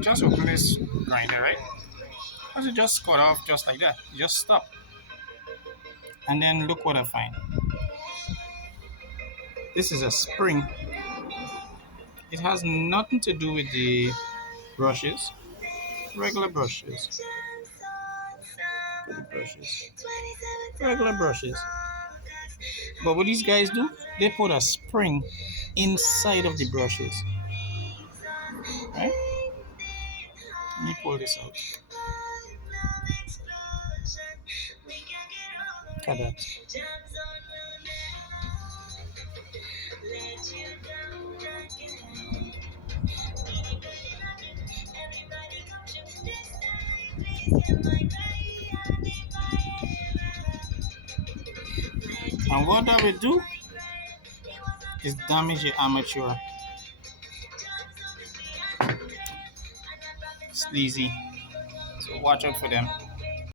Just open this grinder, right? As you just cut off just like that. You just stop. And then look what I find. This is a spring. It has nothing to do with the brushes. Regular brushes. Good brushes. Regular brushes. But what these guys do, they put a spring inside of the brushes. Right? Let me pull this out. Look at that. And what that will do is damage your armature. Sleazy. So watch out for them.